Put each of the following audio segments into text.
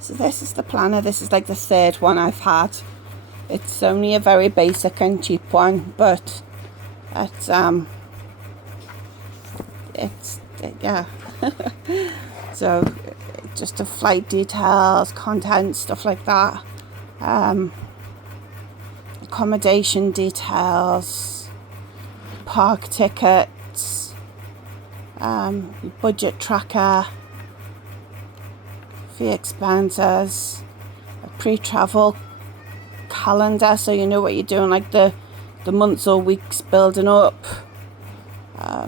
So this is the planner. This is like the third one I've had. It's only a very basic and cheap one, but it's yeah. So just the flight details, content, stuff like that. Accommodation details, park tickets, budget tracker, fee expenses, a pre-travel calendar, so you know what you're doing, like the months or weeks building up. I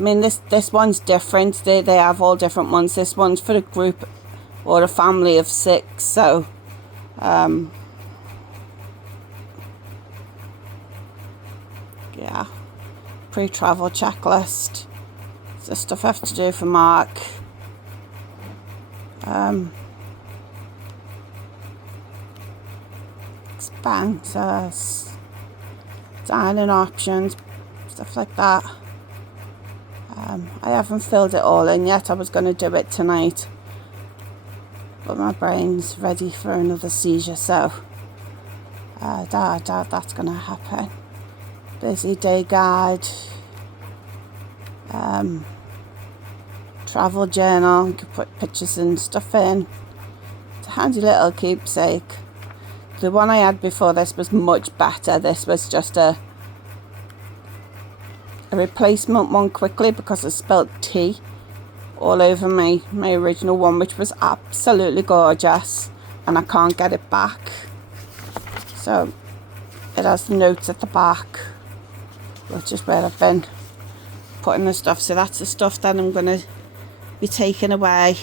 mean, this one's different. They have all different ones. This one's for a group or a family of 6. So, yeah, pre-travel checklist. It's the stuff I have to do for Mark. Expenses, dining options, stuff like that. I haven't filled it all in yet. I was going to do it tonight, but my brain's ready for another seizure, so that's going to happen. Busy day guide, travel journal. You can put pictures and stuff in. It's a handy little keepsake. The one I had before this was much better. This was just a replacement one quickly, because I spelled T all over my original one, which was absolutely gorgeous, and I can't get it back. So it has notes at the back, which is where I've been putting the stuff. So that's the stuff that I'm going to be taking away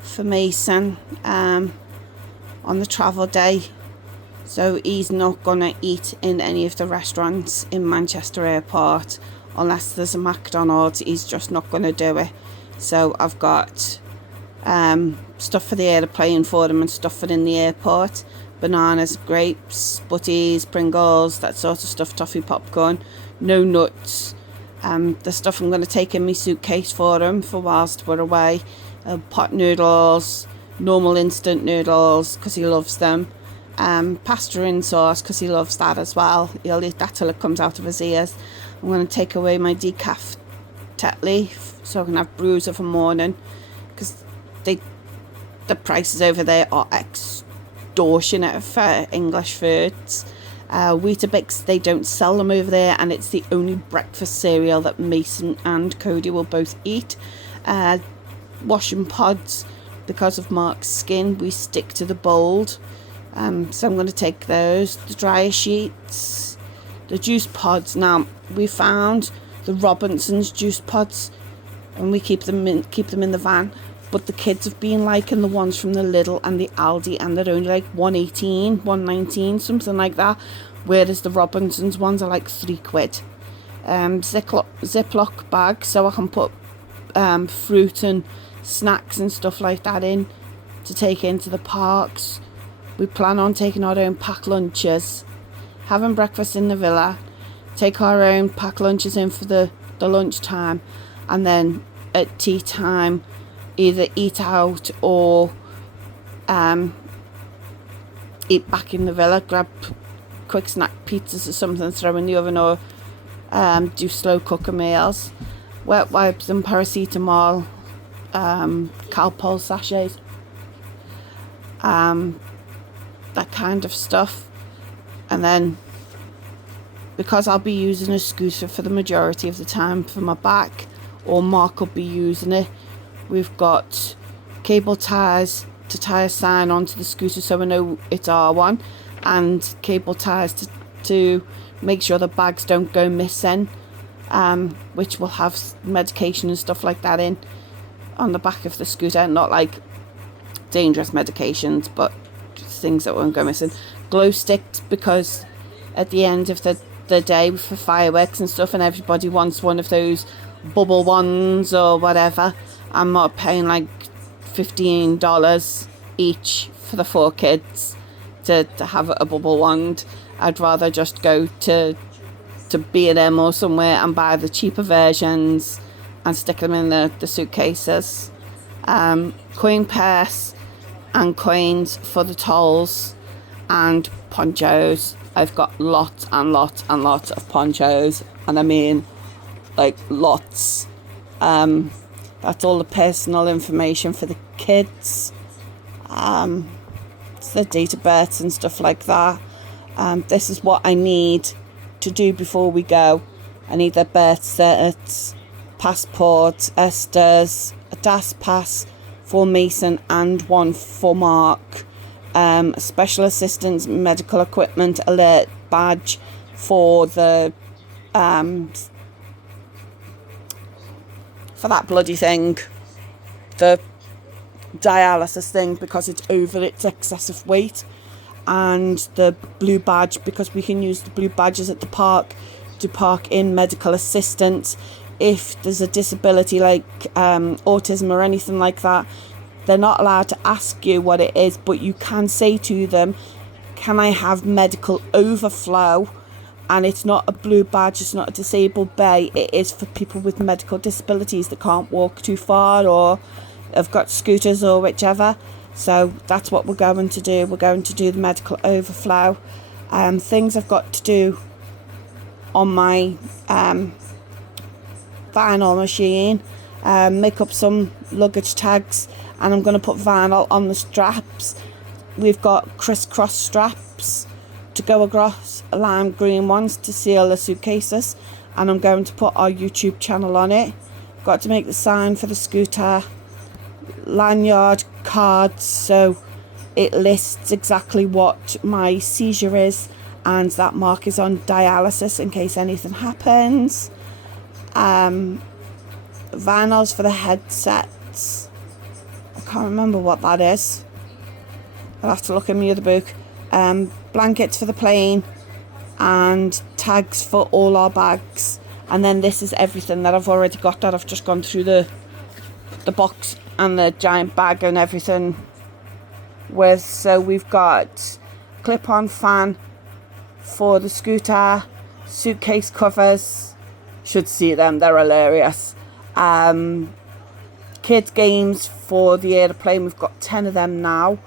for Mason on the travel day. So he's not going to eat in any of the restaurants in Manchester Airport unless there's a McDonald's. He's just not going to do it. So I've got stuff for the airplane for him and stuff for in the airport. Bananas, grapes, butties, Pringles, that sort of stuff, toffee popcorn, no nuts. The stuff I'm going to take in my suitcase for him for whilst we're away. Pot noodles, normal instant noodles because he loves them. Pasta in sauce because he loves that as well. He'll eat that till it comes out of his ears. I'm going to take away my decaf Tetley so I can have brews of a morning, because the prices over there are extortionate for English foods. Weetabix, they don't sell them over there, and it's the only breakfast cereal that Mason and Cody will both eat. Washing pods, because of Mark's skin, we stick to the bold. So I'm going to take those. The dryer sheets, the juice pods. Now, we found the Robinson's juice pods, and we keep them in the van. But the kids have been liking the ones from the Lidl and the Aldi, and they're only like 118, 119, something like that. Whereas the Robinson's ones are like £3. Ziploc bag, so I can put fruit and snacks and stuff like that in to take into the parks. We plan on taking our own packed lunches, having breakfast in the villa, take our own packed lunches in for the lunch time, and then at tea time either eat out or eat back in the villa, grab quick snack pizzas or something, throw in the oven, or do slow cooker meals. Wet wipes and paracetamol, Calpol sachets, that kind of stuff. And then, because I'll be using a scooter for the majority of the time for my back, or Mark will be using it, we've got cable ties to tie a sign onto the scooter so we know it's our one, and cable ties to make sure the bags don't go missing, which will have medication and stuff like that in on the back of the scooter. Not like dangerous medications, but just things that won't go missing. Glow sticks, because at the end of the day for fireworks and stuff, and everybody wants one of those bubble ones or whatever. I'm not paying like $15 each for the 4 kids to have a bubble wand. I'd rather just go to B&M or somewhere and buy the cheaper versions and stick them in the suitcases. coin purse and coins for the towels, and ponchos. I've got lots and lots and lots of ponchos, and I mean like lots. That's all the personal information for the kids. It's the date of births and stuff like that. This is what I need to do before we go. I need their birth certs, passports, Esther's, a DAS pass for Mason and one for Mark, special assistance, medical equipment alert badge for the for that bloody thing, the dialysis thing, because it's over its excessive weight, and the blue badge because we can use the blue badges at the park to park in medical assistance. If there's a disability like autism or anything like that, they're not allowed to ask you what it is, but you can say to them, can I have medical overflow? And it's not a blue badge, it's not a disabled bay, it is for people with medical disabilities that can't walk too far or have got scooters or whichever. So that's what we're going to do. We're going to do the medical overflow. Things I've got to do on my vinyl machine, make up some luggage tags, and I'm going to put vinyl on the straps. We've got crisscross straps to go across, lime green ones to seal the suitcases, and I'm going to put our YouTube channel on it. Got to make the sign for the scooter, lanyard, cards, so it lists exactly what my seizure is, and that Mark is on dialysis in case anything happens. Vinyls for the headsets. I can't remember what that is. I'll have to look in my other book. Blankets for the plane, and tags for all our bags. And then this is everything that I've already got, that I've just gone through the box and the giant bag and everything with. So we've got clip-on fan for the scooter, suitcase covers, should see them, they're hilarious. Kids games for the airplane, we've got 10 of them now.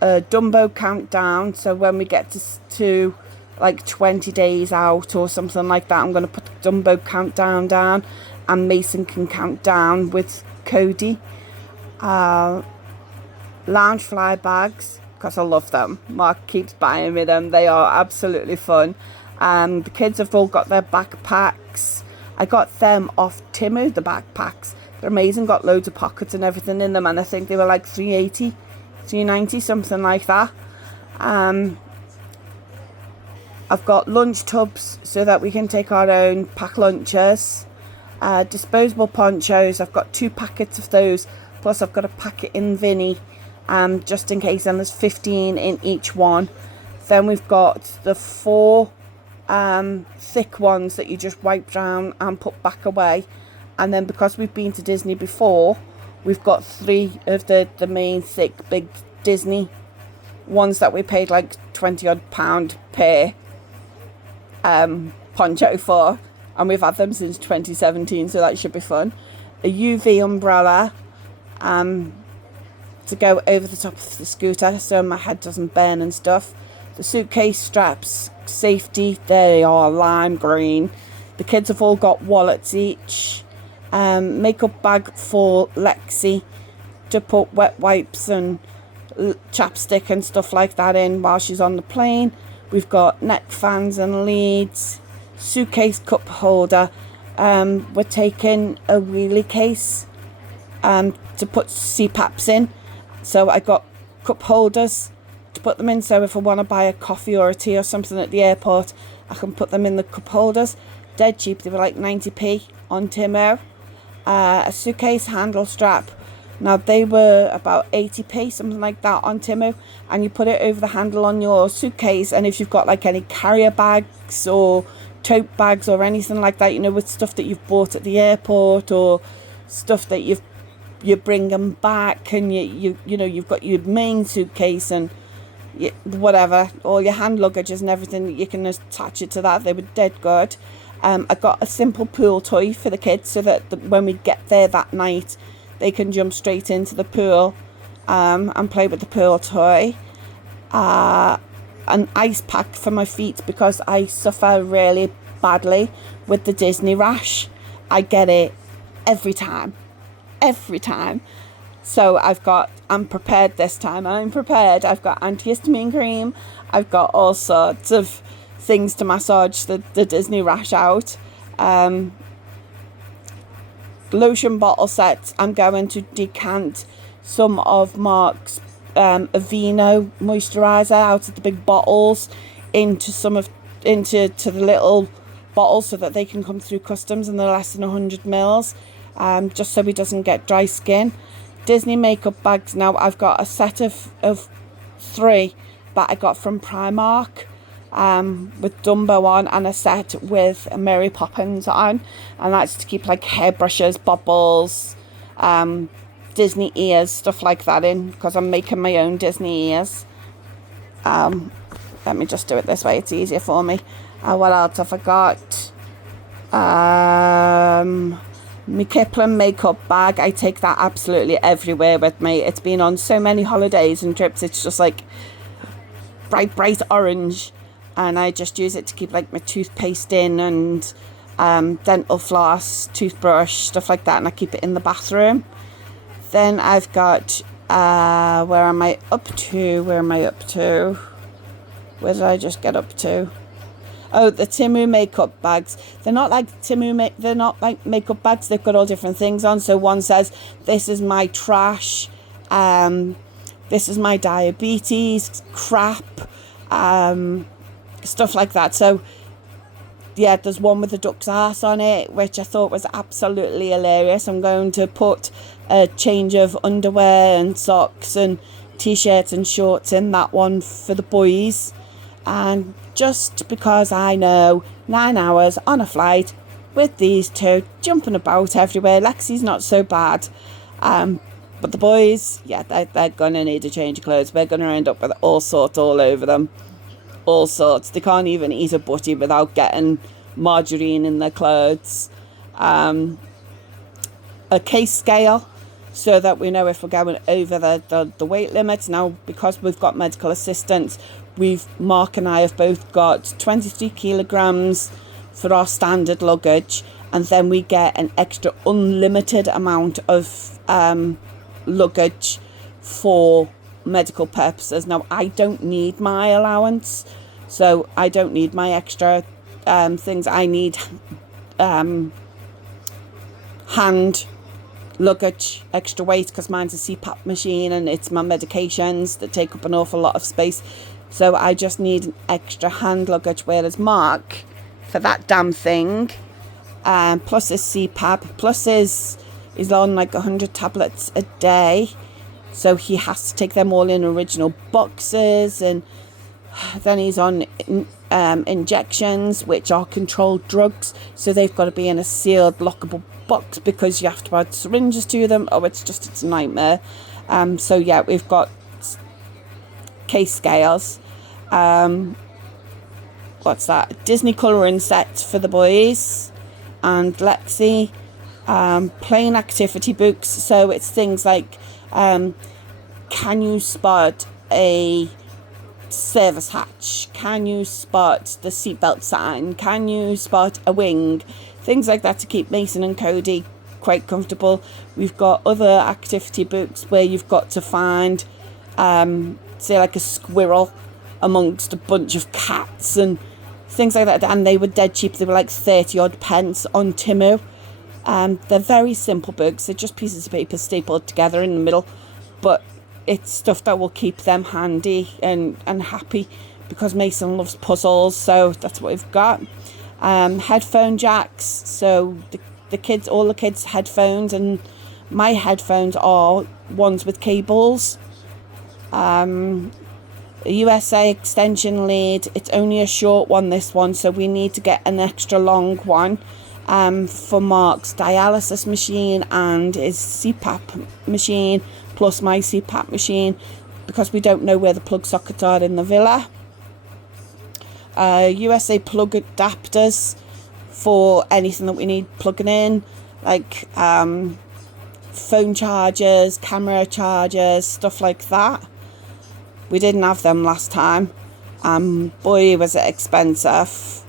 Dumbo countdown, so when we get to like 20 days out or something like that, I'm going to put the Dumbo countdown down, and Mason can count down with Cody. Lounge fly bags, because I love them. Mark keeps buying me them. They are absolutely fun. The kids have all got their backpacks. I got them off Temu, the backpacks. They're amazing, got loads of pockets and everything in them, and I think they were like $3.80, $3.90, something like that. I've got lunch tubs so that we can take our own pack lunches. Disposable ponchos, I've got 2 packets of those, plus I've got a packet in Vinny, just in case, and there's 15 in each one. Then we've got the 4 thick ones that you just wipe down and put back away. And then because we've been to Disney before, we've got 3 of the main thick big Disney ones that we paid like £20 per poncho for, and we've had them since 2017, so that should be fun. A UV umbrella to go over the top of the scooter so my head doesn't burn and stuff. The suitcase straps, safety, they are lime green. The kids have all got wallets each. Makeup bag for Lexi to put wet wipes and chapstick and stuff like that in while she's on the plane. We've got neck fans and leads. Suitcase cup holder. We're taking a wheelie case to put CPAPs in. So I got cup holders to put them in, so if I want to buy a coffee or a tea or something at the airport, I can put them in the cup holders. Dead cheap, they were like 90p on Timo. A suitcase handle strap, now they were about 80p, something like that on Timo, and you put it over the handle on your suitcase, and if you've got like any carrier bags or tote bags or anything like that, you know, with stuff that you've bought at the airport or stuff that you bring them back, and you know you've got your main suitcase and whatever, all your hand luggages and everything, you can attach it to that. They were dead good. I got a simple pool toy for the kids so that when we get there that night, they can jump straight into the pool and play with the pool toy. An ice pack for my feet because I suffer really badly with the Disney rash. I get it every time. So I'm prepared this time. I'm prepared. I've got antihistamine cream. I've got all sorts of things to massage the Disney rash out. Lotion bottle sets. I'm going to decant some of Mark's Aveeno moisturizer out of the big bottles into the little bottles so that they can come through customs and they're less than 100 mils, just so he doesn't get dry skin. Disney makeup bags. Now I've got a set of 3 that I got from Primark, with Dumbo on, and a set with Mary Poppins on, and that's to keep like hairbrushes, bubbles, Disney ears, stuff like that in, because I'm making my own Disney ears. Let me just do it this way, it's easier for me. What else have I got? My Kipling makeup bag. I take that absolutely everywhere with me. It's been on so many holidays and trips. It's just like bright orange, and I just use it to keep like my toothpaste in and dental floss, toothbrush, stuff like that, and I keep it in the bathroom. Then I've got where am I up to? Where did I just get up to? Oh, the Temu makeup bags. They're not like they're not like makeup bags. They've got all different things on. So one says, this is my trash, this is my diabetes, crap, stuff like that. So yeah, there's one with the duck's ass on it, which I thought was absolutely hilarious. I'm going to put a change of underwear and socks and t-shirts and shorts in that one for the boys. And just because I know 9 hours on a flight with these 2 jumping about everywhere, Lexi's not so bad. But the boys, yeah, they're going to need a change of clothes. They're going to end up with all sorts all over them. All sorts. They can't even eat a butty without getting margarine in their clothes. A case scale, so that we know if we're going over the weight limits. Now, because we've got medical assistance, Mark and I have both got 23 kilograms for our standard luggage, and then we get an extra unlimited amount of luggage for medical purposes. Now, I don't need my allowance, so I don't need my extra things. I need hand luggage, extra weight, because mine's a CPAP machine and it's my medications that take up an awful lot of space. So I just need an extra hand luggage, whereas Mark, for that damn thing, plus his CPAP, plus he's on like 100 tablets a day, so he has to take them all in original boxes, and then he's on injections, which are controlled drugs, so they've got to be in a sealed, lockable box because you have to add syringes to them. It's a nightmare. So yeah, we've got case scales. What's that? Disney colouring sets for the boys and Lexi. Plain activity books. So it's things like, can you spot a service hatch? Can you spot the seatbelt sign? Can you spot a wing? Things like that to keep Mason and Cody quite comfortable. We've got other activity books where you've got to find, say, like a squirrel amongst a bunch of cats and things like that. And they were dead cheap. They were like 30 odd pence on Temu. They're very simple books. They're just pieces of paper stapled together in the middle. But it's stuff that will keep them handy and happy, because Mason loves puzzles. So that's what we've got. Headphone jacks. So all the kids' headphones, and my headphones are ones with cables. A USA extension lead. It's only a short one, this one, so we need to get an extra long one for Mark's dialysis machine and his CPAP machine, plus my CPAP machine, because we don't know where the plug sockets are in the villa. USA plug adapters for anything that we need plugging in, like phone chargers, camera chargers, stuff like that. We didn't have them last time. Boy, was it expensive.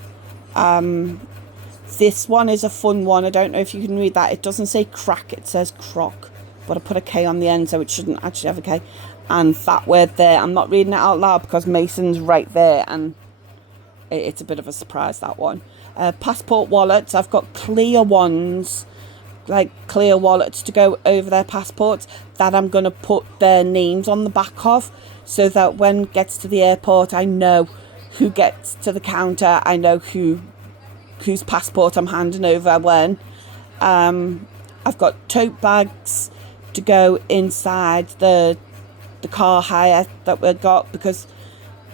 This one is a fun one. I don't know if you can read that. It doesn't say crack, it says croc. But I put a K on the end, so it shouldn't actually have a K. And that word there, I'm not reading it out loud because Mason's right there, and it's a bit of a surprise, that one. Passport wallets, I've got clear ones, like clear wallets to go over their passports that I'm going to put their names on the back of, so that when it gets to the airport, I know who gets to the counter, I know whose passport I'm handing over when. I've got tote bags to go inside the car hire that we've got, because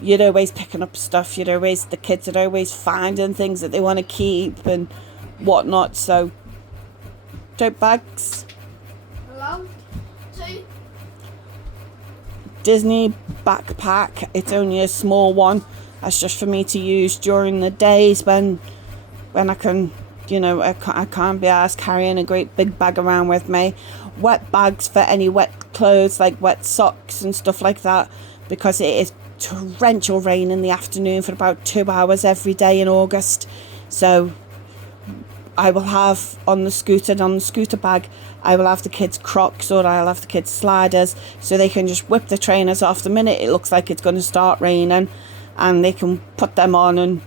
you're always picking up stuff, the kids are always finding things that they want to keep and whatnot, so tote bags. Hello? Two. Disney backpack, it's only a small one, that's just for me to use during the days when I can, I can't be asked carrying a great big bag around with me. Wet bags for any wet clothes, like wet socks and stuff like that, because it is torrential rain in the afternoon for about 2 hours every day in August. So I will have on the scooter bag, I will have the kids' Crocs, or I'll have the kids' sliders, so they can just whip the trainers off the minute it looks like it's going to start raining, and they can put them on and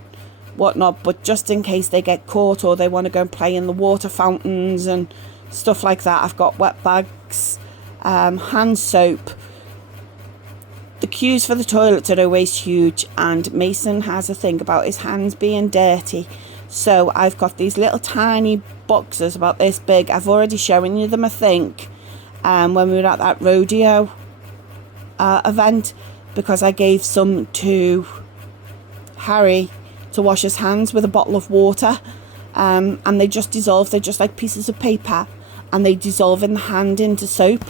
whatnot. But just in case they get caught or they want to go and play in the water fountains and stuff like that, I've got wet bags, hand soap. The queues for the toilets are always huge, and Mason has a thing about his hands being dirty, so I've got these little tiny boxes about this big. I've already shown you them, I think, when we were at that rodeo event, because I gave some to Harry to wash his hands with a bottle of water, and they just dissolve. They're just like pieces of paper, and they dissolve in the hand into soap.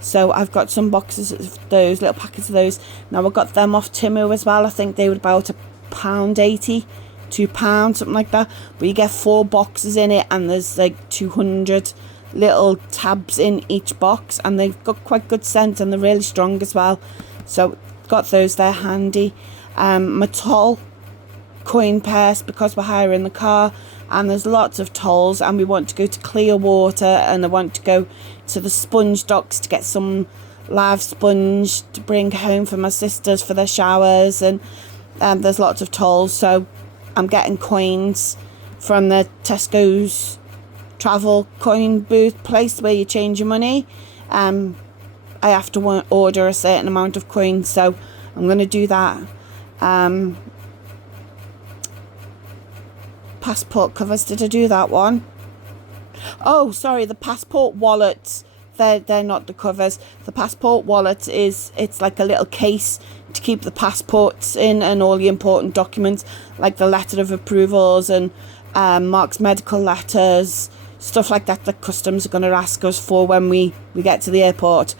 So I've got some boxes of those, little packets of those. Now I got them off Temu as well. I think they were about £1.80, £2, something like that. But you get 4 boxes in it, and there's like 200 little tabs in each box, and they've got quite good scent, and they're really strong as well. So got those there handy. My toll coin purse, because we're hiring the car and there's lots of tolls, and we want to go to Clearwater, and I want to go to the sponge docks to get some live sponge to bring home for my sisters for their showers, and there's lots of tolls, so I'm getting coins from the Tesco's travel coin booth place where you change your money. I have to order a certain amount of coins, so I'm going to do that. Passport covers, did I do that one? Oh, sorry, the passport wallets, they're not the covers. The passport wallet it's like a little case to keep the passports in, and all the important documents, like the letter of approvals and Mark's medical letters, stuff like that customs are going to ask us for when we get to the airport.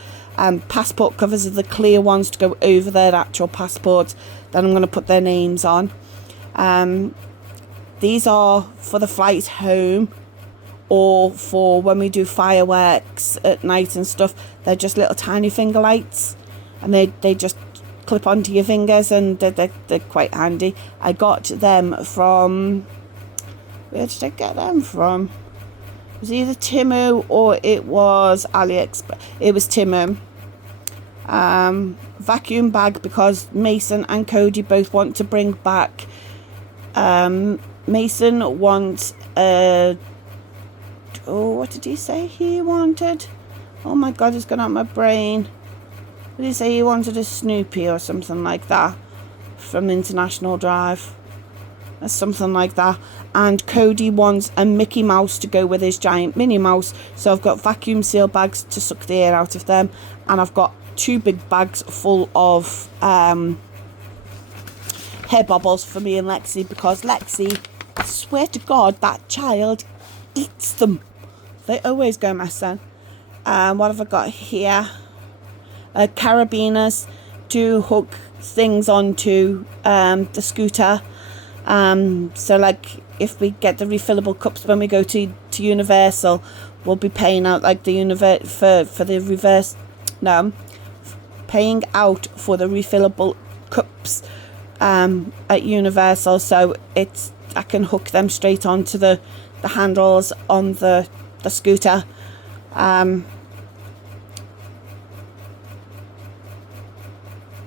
Passport covers are the clear ones to go over their actual passports. Then I'm going to put their names on. These are for the flight home, or for when we do fireworks at night and stuff. They're just little tiny finger lights, and they just clip onto your fingers, and they're quite handy. I got them from, where did I get them from? It was either Temu or it was AliExpress. It was Temu. Vacuum bag, because Mason and Cody both want to bring back. Mason wants what did he say he wanted? Oh my god, it's gone out my brain. What did he say? He wanted a Snoopy or something like that from International Drive. Something like that. And Cody wants a Mickey Mouse to go with his giant Minnie Mouse. So I've got vacuum seal bags to suck the air out of them, and I've got 2 big bags full of hair bubbles for me and Lexi, because Lexi, I swear to God, that child eats them. They always go missing. What have I got here? Carabiners to hook things onto the scooter. So like if we get the refillable cups when we go to Universal, will be paying out like the for the reverse, no, paying out for the refillable cups at Universal, so I can hook them straight onto the handles on the scooter.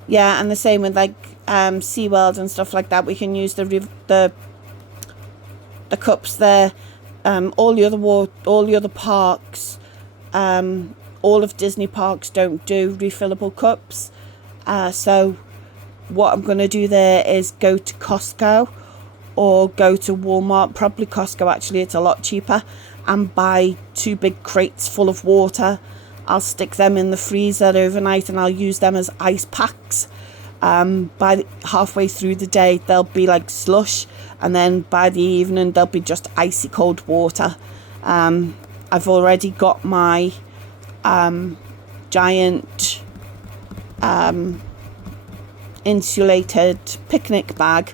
Yeah, and the same with like SeaWorld and stuff like that. We can use the cups there. All the other parks, all of Disney parks don't do refillable cups. So what I'm going to do there is go to Costco or go to Walmart, probably Costco actually, it's a lot cheaper, and buy 2 big crates full of water. I'll stick them in the freezer overnight and I'll use them as ice packs. By halfway through the day they'll be like slush, and then by the evening they'll be just icy cold water. I've already got my giant insulated picnic bag.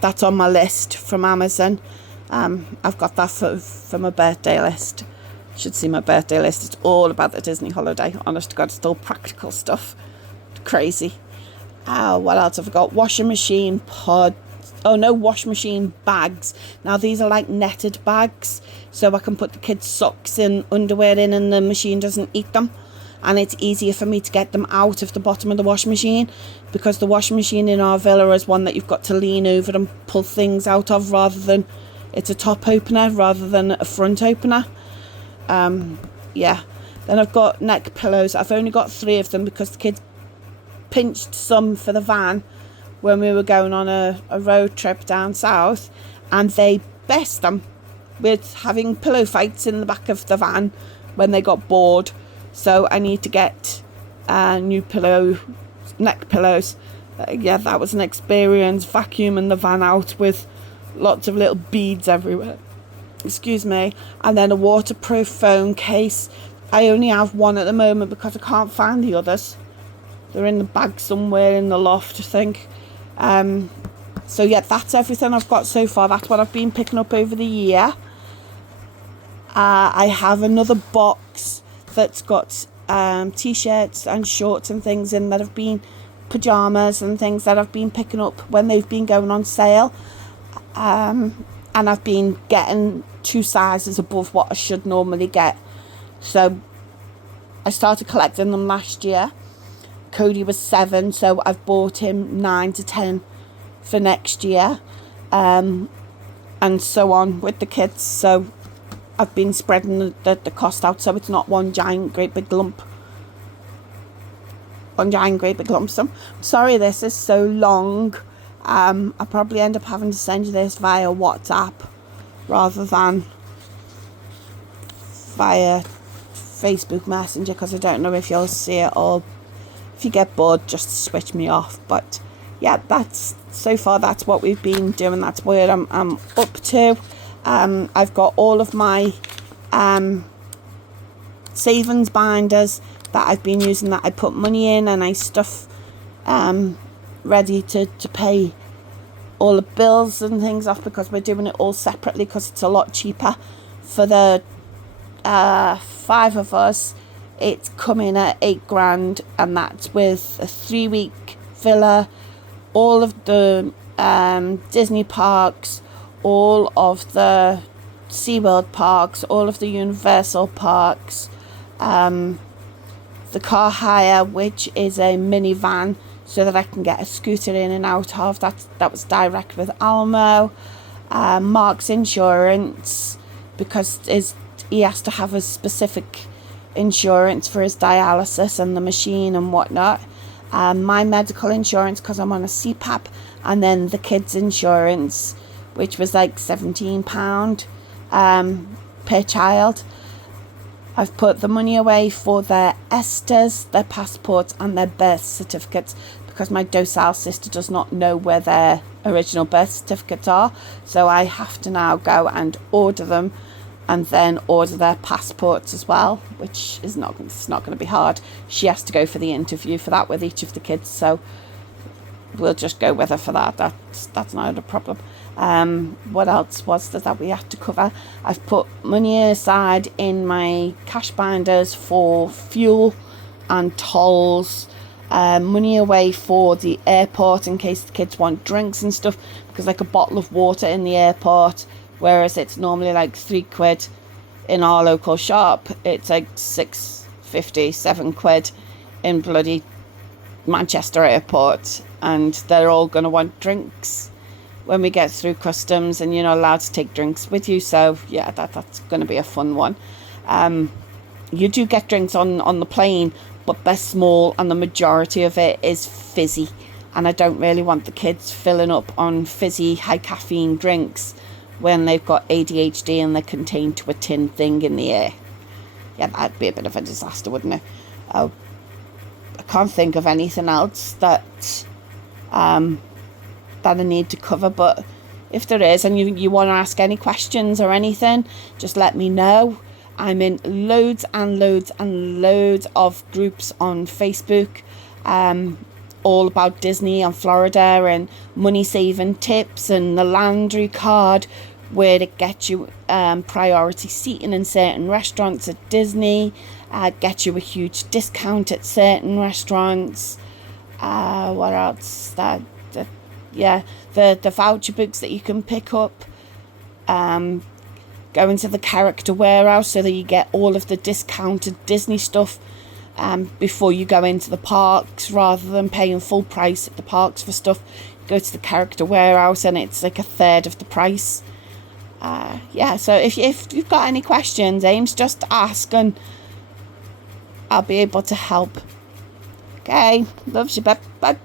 That's on my list from Amazon. I've got that for my birthday list. Should see my birthday list. It's all about the Disney holiday. Honest to God, it's all practical stuff. Crazy. What else have I got? Washing machine pods. Oh no, washing machine bags. Now these are like netted bags, so I can put the kids' socks and underwear in and the machine doesn't eat them. And it's easier for me to get them out of the bottom of the washing machine, because the washing machine in our villa is one that you've got to lean over and pull things out of, rather than it's a top opener rather than a front opener. Yeah. Then I've got neck pillows. I've only got 3 of them because the kids pinched some for the van when we were going on a road trip down south, and they best them with having pillow fights in the back of the van when they got bored. So I need to get new neck pillows. Yeah, that was an experience, vacuuming the van out with lots of little beads everywhere. Excuse me. And then a waterproof phone case. I only have one at the moment because I can't find the others. They're in the bag somewhere in the loft, I think. So yeah, that's everything I've got so far. That's what I've been picking up over the year. I have another box that's got t-shirts and shorts and things in that have been pyjamas and things that I've been picking up when they've been going on sale. And I've been getting 2 sizes above what I should normally get. So I started collecting them last year. Cody was 7, so I've bought him 9 to 10 for next year. And so on with the kids. So I've been spreading the cost out so it's not one giant great big lump. One giant great big lump sum. Sorry this is so long. I'll probably end up having to send you this via WhatsApp rather than via Facebook Messenger, because I don't know if you'll see it, or if you get bored just switch me off. But yeah, that's so far that's what we've been doing. That's where I'm up to. I've got all of my savings binders that I've been using, that I put money in and I stuff ready to pay all the bills and things off, because we're doing it all separately because it's a lot cheaper. For the 5 of us, it's coming at $8,000, and that's with a 3-week villa, all of the Disney parks, all of the SeaWorld parks, all of the Universal parks, the car hire, which is a minivan, so that I can get a scooter in and out of. That was direct with Almo. Mark's insurance, because he has to have a specific insurance for his dialysis and the machine and whatnot. My medical insurance, because I'm on a CPAP, and then the kids' insurance, which was like £17 per child. I've put the money away for their ESTAs, their passports and their birth certificates, because my docile sister does not know where their original birth certificates are. So I have to now go and order them, and then order their passports as well, which is it's not going to be hard. She has to go for the interview for that with each of the kids. So we'll just go with her for that. That's not a problem. What else was there that we had to cover? I've put money aside in my cash binders for fuel and tolls, money away for the airport in case the kids want drinks and stuff, because like a bottle of water in the airport, whereas it's normally like £3 in our local shop, it's like £6.50, £7 in bloody Manchester airport, and they're all going to want drinks when we get through customs, and you're not allowed to take drinks with you. So yeah, that's going to be a fun one. You do get drinks on the plane, but they're small, and the majority of it is fizzy, and I don't really want the kids filling up on fizzy high caffeine drinks when they've got ADHD and they're contained to a tin thing in the air. Yeah, that'd be a bit of a disaster, wouldn't it? I can't think of anything else that I need to cover, but if there is, and you want to ask any questions or anything, just let me know. I'm in loads and loads and loads of groups on Facebook, all about Disney and Florida and money saving tips and the Landry card, where to get you priority seating in certain restaurants at Disney, get you a huge discount at certain restaurants. What else? The voucher books that you can pick up. Go into the character warehouse so that you get all of the discounted Disney stuff before you go into the parks, rather than paying full price at the parks for stuff. Go to the character warehouse and it's like a third of the price. So if you've got any questions, Ames, just ask and I'll be able to help. Okay, loves you, bye.